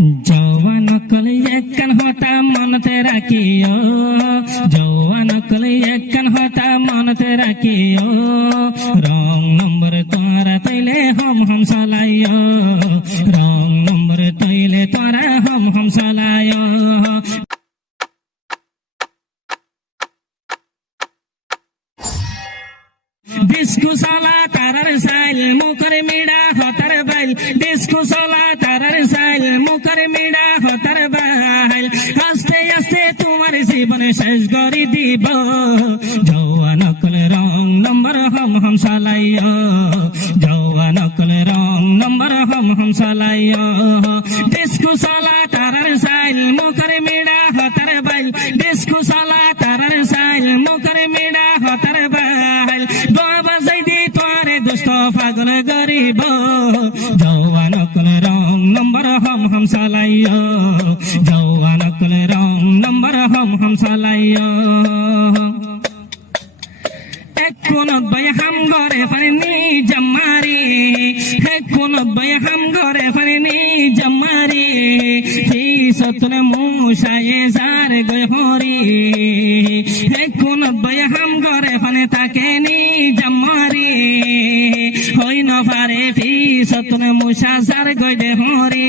जवान कल एकन होता मनते राखियो जवान कल एकन होता मनते राखियो रंग नंबर तोरा तैले हम सालायो रंग नंबर तैले तोरा हम सालायो डिस्को साला तारार साइल मुकर मिडा हतार बाइल डिस्को साला तारार साइल मुकर मिडा हतार बाइल आस्ते आस्ते तुम्हारे जीवन शेष करी দিব जवान कल रंग नंबर हम सालायो जवान कल रंग नंबर हम सालायो डिस्को साला तारार साइल मुकर मिडा हतार बाइल डिस्को साला तारार साइल मुकर मिडा हतार बाइल पागल गरीब जवान कल रंग नंबर हम सालायो जवान कल रंग नंबर हम सालायो एक कोनत भाई हम घरे फरनी जमारी एक कोनत भाई हम घरे फरनी जमारी ही सतने मुशाए जार गए होरी एक कोनत भाई हम घरे फने ताके नी जमारी होई न फारे फी सतने मुशाजार गए दे होरी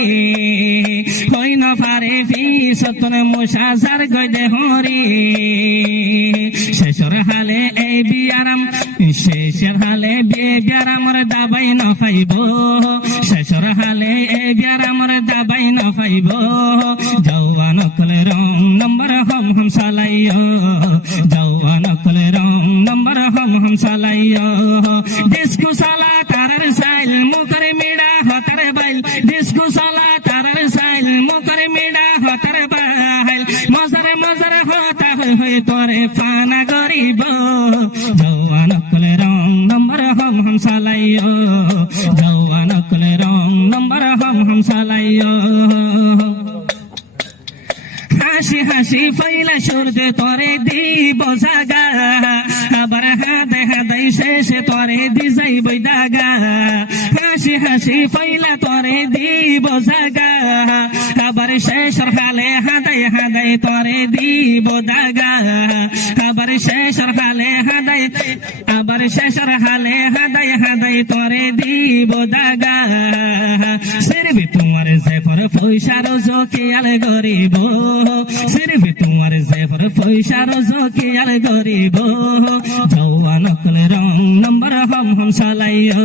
होई न फारे फी सतने मुशाजार गए दे होरी शेषर हाले ए बियाराम शेषर हाले बियाराम दाबाई न फाइबो शेषर हाले ए बियाराम दाबाई न फाइबो जवान कल रंग नंबर हम सालायो जवान कल रंग नंबर हम सालायो डिस्को साला तारार साइल मुकर मिडा हतार बाइल डिस्को साला तारार साइल मुकर मिडा हतार बाइल मजर मजर होता होय तोरे फाना गरीब जवान कल रंग नंबर हम सालायो जवान कल रंग नंबर हम सालायो हासी हासी फैला सुरते तोरे দিব জাগা আবার হাতে হাতে শেষে তরে দিজাই বৈদাগা হাসি হাসি ফইলা তরে দিব জাগা আবার শেষর হালে হাদাই হাদাই তরে দিব দাগা আবার শেষর হালে হাদাই আবার শেষর হালে হাদাই হাদাই তরে দিব দাগা সিরবি তোমার জেফর পয়সার জকিয়াল গরিব সিরবি তোমার জেফর পয়সার জকিয়াল গরিব जवान कल रंग नंबर हम सालायो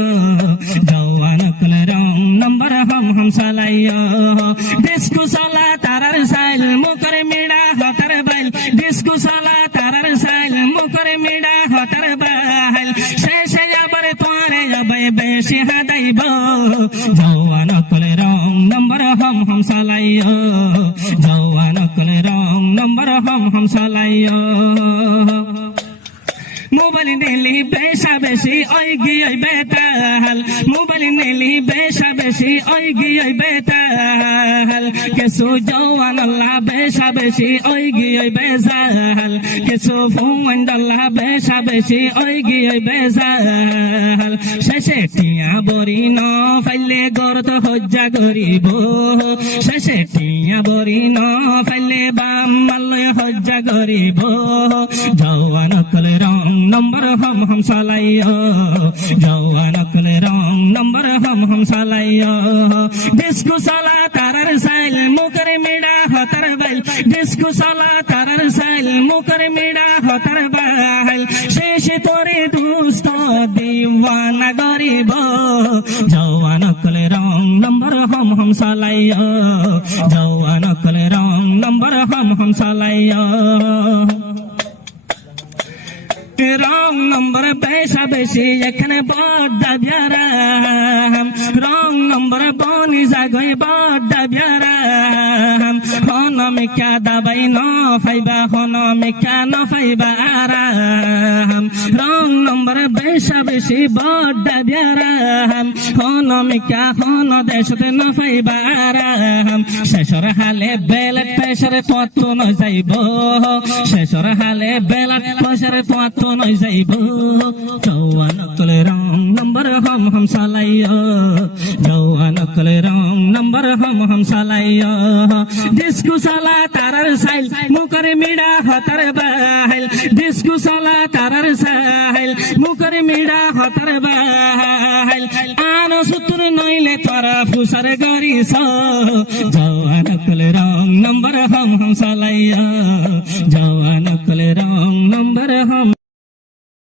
जवान कल रंग नंबर हम सालायो डिस्को साला तारार साइल मुकर मिडा हतार बाइल डिस्को साला तारार साइल मुकर मिडा हतार बाइल शेषे आबर तोरे जबाई बेशी हादाइब जवान कल रंग नंबर हम सालायो जवान कल रंग नंबर हम सालायो मोबाइल नेली बेशा बेशी ओइगी ओइ बेताल मोबाइल नेली बेशा बेशी ओइगी ओइ बेताल केसो जवान अल्लाह बेशा बेशी ओइगी ओइ बेजाल केसो फुवन अल्लाह बेशा बेशी ओइगी ओइ बेजाल शेषे टिया बरी न फाइले गरत हज्जा करिब शेषे टिया बरी न फाइले बाम माल्ले हज्जा करिब जवान कल रंग नंबर हम सालायो जवान कल रंग नंबर हम सालायो डिस्को साला तारार साइल मुकर मिडा हतार बाइल डिस्को साला तारार साइल मुकर मिडा हतार बाइल शेषे तोरे दुस्त दीवाना गरीब जवान कल रंग नंबर हम सालायो जवान कल रंग नंबर हम सालायो रंग नंबर पैसा बेशी एखाने बड्डा ब्याराम रंग नंबर बनी जागय बड्डा ब्याराम हनमिका दाबाई न फाइबा हनमिका न फाइबा आराम रंग नंबर पैसा बेशी बड्डा ब्याराम हनमिका हन देशते न फाइबा आराम শেষর হালে বেলেট পেশার তত নয় যাইব শেষর হালে বেলেট পেশার তত নয় যাইব জওয়ান কলে রং নম্বর হম সালাইয়া জওয়ান কলে রং নম্বর হম সালাইয়া ডিস্কো সালা তারার সাইল মুখের মিড়া হতার বাহিল ডিস্কো সালা তারার সাইল মুখের মিড়া হতার বাহিল আনো সুতুর নইলে তোরা ফুসার গরিস জওয়ান কলে রং নম্বর হম সালাইয়া জওয়ান